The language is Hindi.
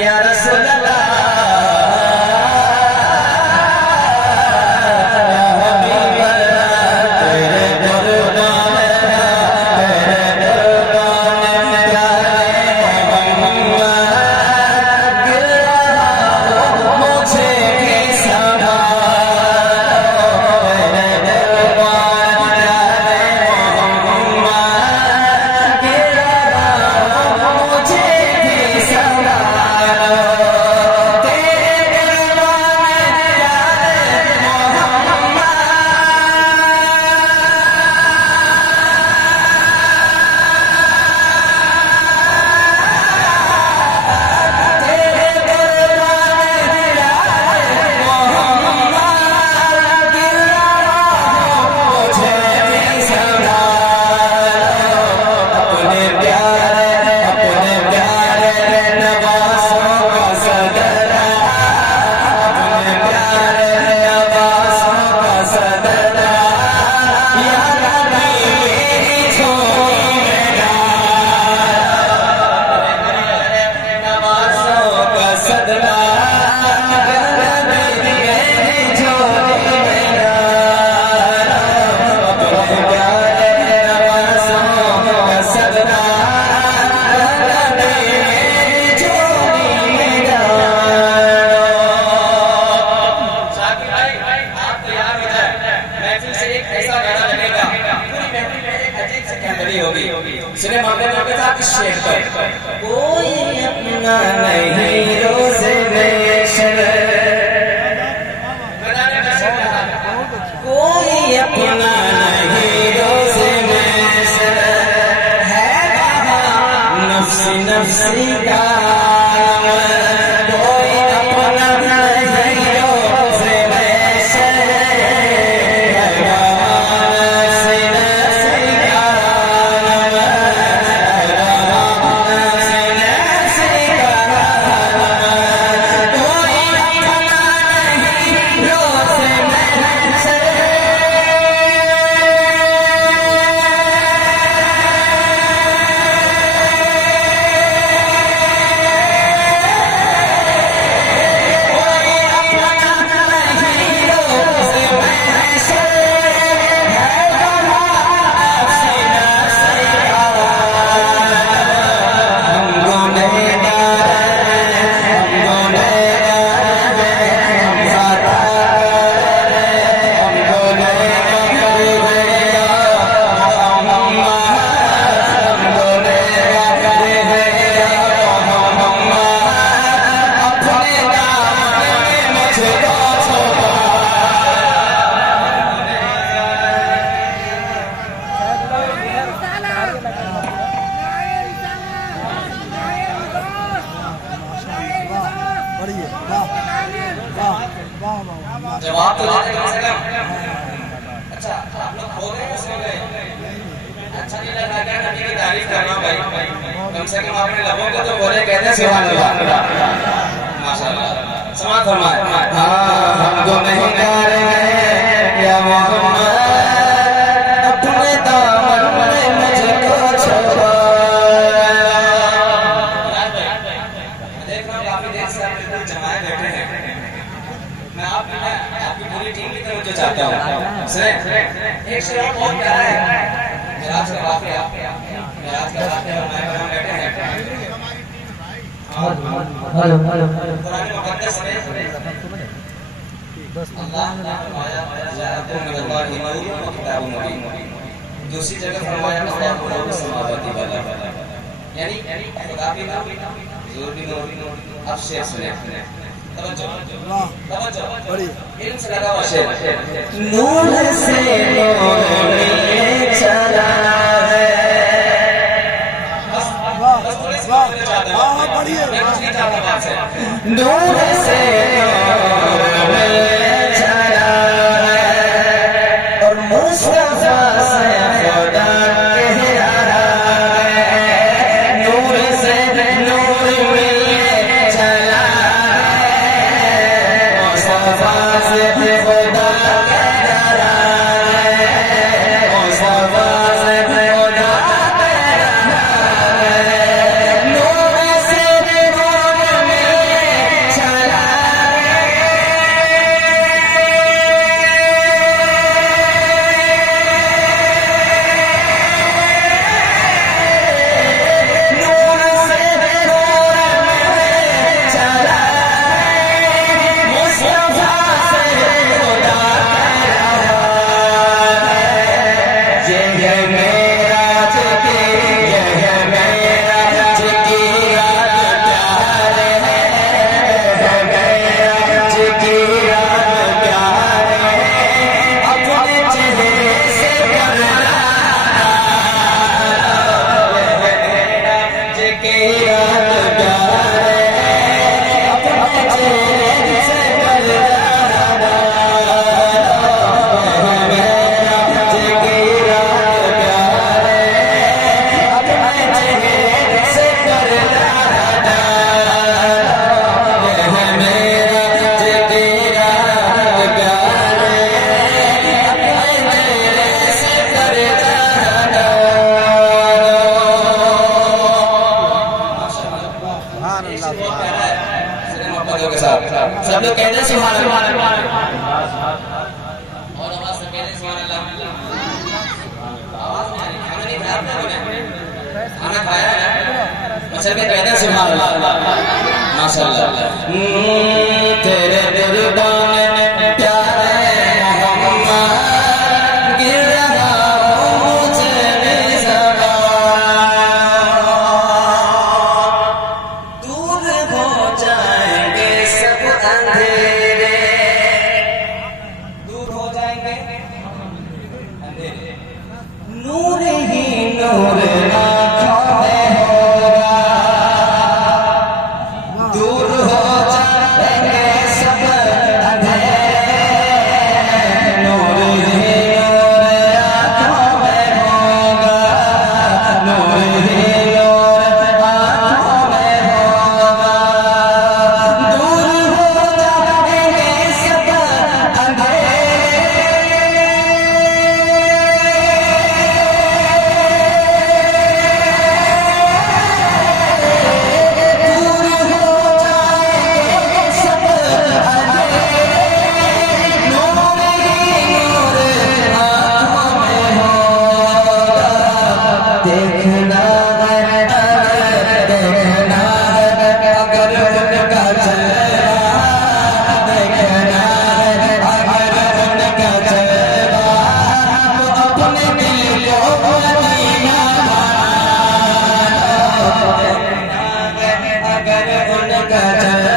या रसूल अल्लाह सुने मामले में के साथ शेर पर कोई अपना नहीं रोज़े में शर कोई अपना नहीं रोज़े में शर है बाबा नफ्सी नफ्सी का कोई अपना नहीं रोज़े में शर है बाबा नफ्सी नफ्सी का जवाब तो देते कम से कम। अच्छा आप लोग खो गए उसमें गए। अच्छा नहीं लगा क्या नबी की तारीफ करना भाई, कम से कम अपने लबों को तो बोले कहते हैं सुभान अल्लाह माशाअल्लाह। समाअत फरमाए हम गुनहगार हैं या मोहम्मद अपने दामन में मुझको छुपा। देख रहा हूं काफी देर से आप जमाए बैठे हैं, मैं आपकी पूरी टीम की तरफ जो चाहता हूँ सुने एक शेर और बहुत प्यारा है। मेराज का वाक़या और मैं बैठे हैं कुरान मुक़द्दस में अल्लाह ने फरमाया जाअकुम मिनल्लाहि नूरुन व किताबुन मुबीन। दूसरी जगह फरमाया अल्लाहु नूरुस समावाति वल अर्द, यानी खुदा की नूर हुजूर की नूर। अब शेर सुने इल्म से लगा हुआ शेर। नूर से नूर मिलने चला है। नूर से नूर मिलने चला है और मुस्तफा से खुदा कह रहा है। नूर से नूर मिलने चला है सब लोग कहते हैं सुभान अल्लाह और आवाज से कहते हैं सुभान अल्लाह। आवाज नहीं आ रही, खाना नहीं खाया आपने? खाना खाया है? अच्छा मैं कहते हैं सुभान अल्लाह माशाअल्लाह। तेरे दरबार में प्यारे मोहम्मद गिर रहा मुझे दूर हो जाएंगे सब अंधेरे, दूर हो जाएंगे अंधेरे, नूर ही नूर आँखों में होगा, दूर हो जाएंगे सब अंधेरे, नूर ही नूर आँखों में होगा, नूर ही नूर आँखों में होगा, दूर हो जाएंगे सब अंधेरे। देखना अगर उनका जलवा, देखना अगर उनका जलवा, तो अपने दिल को मदीना बना, देखना अगर उनका जलवा।